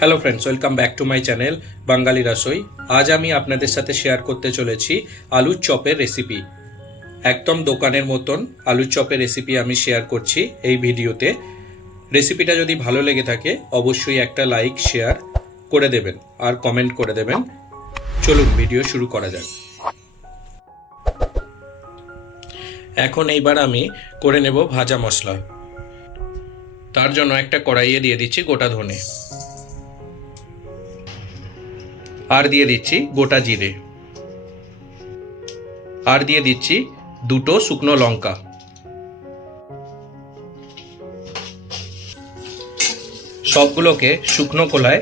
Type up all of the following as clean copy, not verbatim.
Hello friends, welcome back to my channel Bangali Rasoi. আজ আমি আপনাদের সাথে শেয়ার করতে চলেছি আলুর চপের রেসিপি। একদম দোকানের মতন আলুর চপের রেসিপি আমি শেয়ার করছি এই ভিডিওতে। রেসিপিটা যদি ভালো লেগে থাকে অবশ্যই একটা লাইক শেয়ার করে দেবেন আর কমেন্ট করে দেবেন। চলুন ভিডিও শুরু করা যাক। এখন এইবার আমি করে নেব ভাজা মশলা। তার জন্য একটা কড়াইয়ে দিয়ে দিচ্ছি গোটা ধনে, আর দিয়ে দিচ্ছি গোটা জিরে, আর দিয়ে দিচ্ছি দুটো শুকনো লঙ্কা। সবগুলোকে শুকনো খোলায়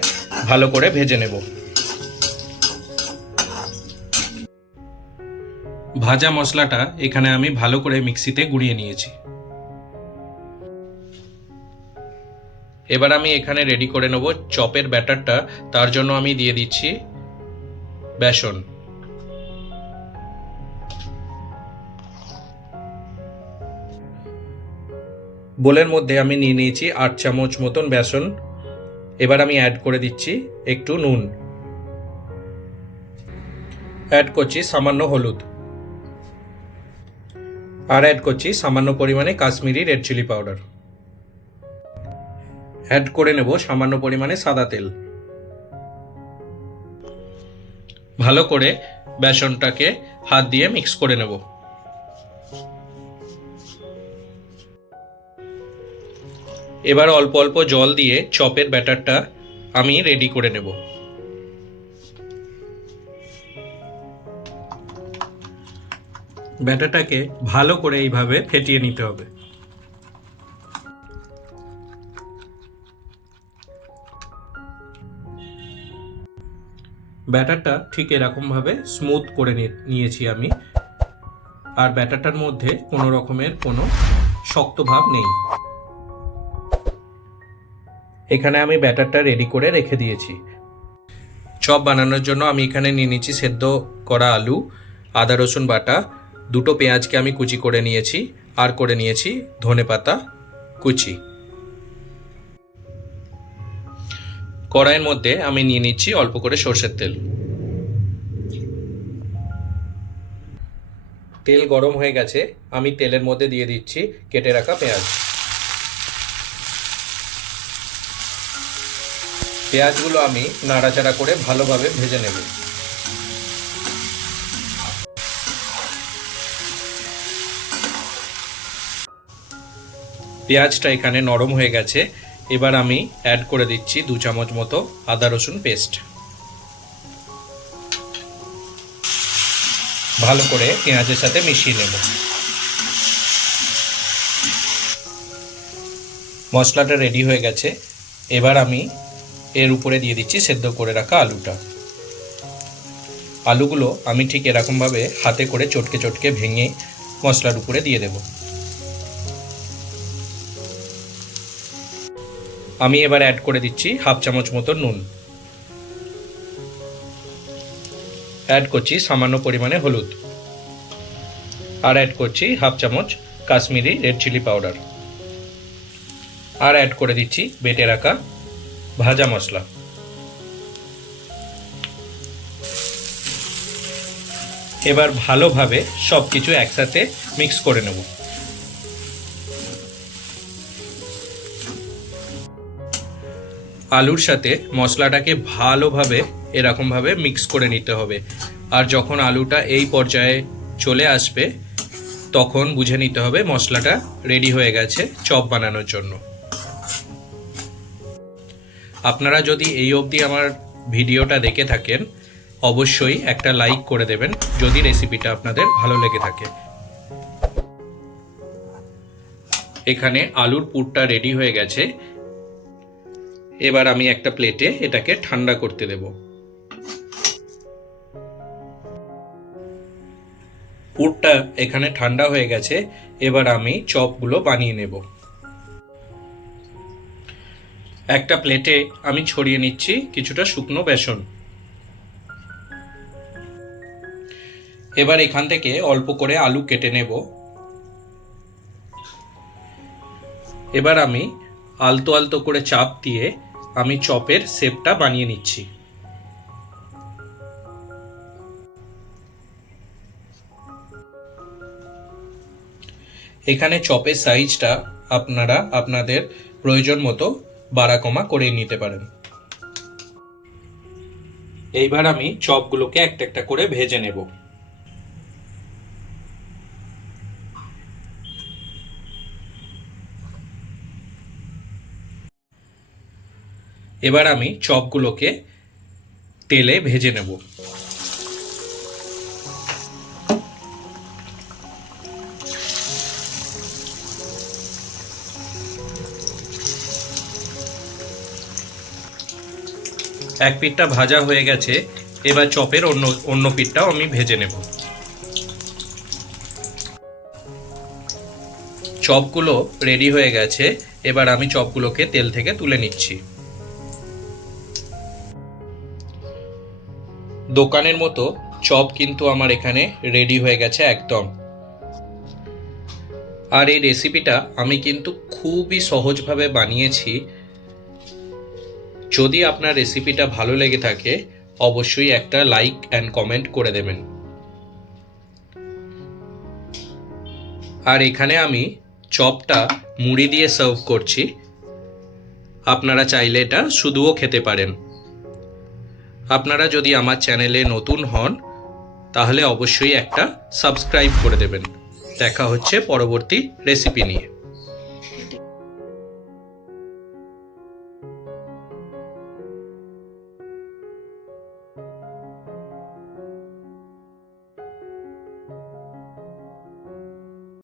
ভালো করে ভেজে নেব। ভাজা মশলাটা এখানে আমি ভালো করে মিক্সিতে গুঁড়িয়ে নিয়েছি। এবার আমি এখানে রেডি করে নেব চপের ব্যাটারটা। তার জন্য আমি দিয়ে দিচ্ছি বেসন। বোলের মধ্যে আমি নিয়ে নিয়েছি 8 চামচ মতন বেসন। এবার আমি অ্যাড করে দিচ্ছি একটু নুন, অ্যাড করছি সামান্য হলুদ, আর অ্যাড করছি সামান্য পরিমাণে Kashmiri red chilli powder. Add করে নেব সামান্য পরিমাণে সাদা তেল। ভালো করে বেসনটাকে হাত দিয়ে মিক্স করে নেব। এবার অল্প অল্প জল দিয়ে চপের ব্যাটারটা আমি রেডি করে নেব। ব্যাটারটাকে ভালো করে এইভাবে ফেটিয়ে নিতে হবে। ব্যাটারটা ঠিক এরকমভাবে স্মুথ করে নিয়েছি আমি, আর ব্যাটারটার মধ্যে কোনো রকমের কোনো শক্ত ভাব নেই। এখানে আমি ব্যাটারটা রেডি করে রেখে দিয়েছি। চপ বানানোর জন্য আমি এখানে নিয়ে নিয়েছি সেদ্ধ করা আলু, আদা রসুন বাটা, দুটো পেঁয়াজকে আমি কুচি করে নিয়েছি, আর করে নিয়েছি ধনেপাতা কুচি। কড়াইয়ের মধ্যে আমি নিয়ে নিচ্ছি অল্প করে সরষের তেল। তেল গরম হয়ে গেছে, আমি তেলের মধ্যে দিয়ে দিচ্ছি কেটে রাখা পেঁয়াজ। পেঁয়াজগুলো আমি নাড়াচাড়া করে ভালোভাবে ভেজে নেব। পেঁয়াজটা এখানে নরম হয়ে গেছে। এবার আমি অ্যাড করে দিচ্ছি 2 চামচ মতো আদা রসুন পেস্ট। ভালো করে পেঁয়াজের সাথে মিশিয়ে নেব। মশলাটা রেডি হয়ে গেছে। এবার আমি এর উপরে দিয়ে দিচ্ছি সেদ্ধ করে রাখা আলুটা। আলুগুলো আমি ঠিক এরকমভাবে হাতে করে চটকে চটকে ভেঙে মশলার উপরে দিয়ে দেব। আমি এবার অ্যাড করে দিচ্ছি 1/2 চামচ মতো নুন, অ্যাড করছি সামান্য পরিমাণে হলুদ, আর অ্যাড করছি 1/2 চামচ কাশ্মীরি রেড চিলি পাউডার, আর অ্যাড করে দিচ্ছি বেটে রাখা ভাজা মশলা। এবার ভালোভাবে সব কিছু একসাথে মিক্স করে নেব। আলুর সাথে মশলাটাকে ভালোভাবে এরকমভাবে মিক্স করে নিতে হবে। আর যখন আলুটা এই পর্যায়ে চলে আসবে তখন বুঝে নিতে হবে মশলাটা রেডি হয়ে গেছে চপ বানানোর জন্য। আপনারা যদি এই অবধি আমার ভিডিওটা দেখে থাকেন অবশ্যই একটা লাইক করে দেবেন যদি রেসিপিটা আপনাদের ভালো লেগে থাকে। এখানে আলুর পুরটা রেডি হয়ে গেছে। এবার আমি একটা প্লেটে এটাকে ঠান্ডা করতে দেব। পুরটা এখানে ঠান্ডা হয়ে গেছে। এবার আমি চপগুলো বানিয়ে নেব। একটা প্লেটে আমি ছড়িয়ে নিচ্ছি কিছুটা শুকনো বেসন। এবার এখান থেকে অল্প করে আলু কেটে নেব। এবার আমি আলতো আলতো করে চাপ দিয়ে আমি চপের শেপটা বানিয়ে নিচ্ছি। এখানে চপের সাইজটা আপনারা আপনাদের প্রয়োজন মতো বাড়া কমা করে নিতে পারেন। এইবার আমি চপগুলোকে একটা একটা করে ভেজে নেব। এবার আমি চপগুলোকে তেলে ভেজে নেব। এক পিঠটা ভাজা হয়ে গেছে, এবার চপের অন্য পিঠটাও আমি ভেজে নেব। চপগুলো রেডি হয়ে গেছে, এবার আমি চপগুলোকে তেল থেকে তুলে নিচ্ছি। দোকানের মতো চপ কিন্তু আমার এখানে রেডি হয়ে গেছে একদম। আর এই রেসিপিটা আমি কিন্তু খুবই সহজভাবে বানিয়েছি। যদি আপনার রেসিপিটা ভালো লেগে থাকে অবশ্যই একটা লাইক অ্যান্ড কমেন্ট করে দেবেন। আর এখানে আমি চপটা মুড়ি দিয়ে সার্ভ করছি। আপনারা চাইলে এটা শুধুও খেতে পারেন। আপনারা যদি আমার চ্যানেলে নতুন হন তাহলে অবশ্যই একটা সাবস্ক্রাইব করে দেবেন। দেখা হচ্ছে পরবর্তী রেসিপি নিয়ে।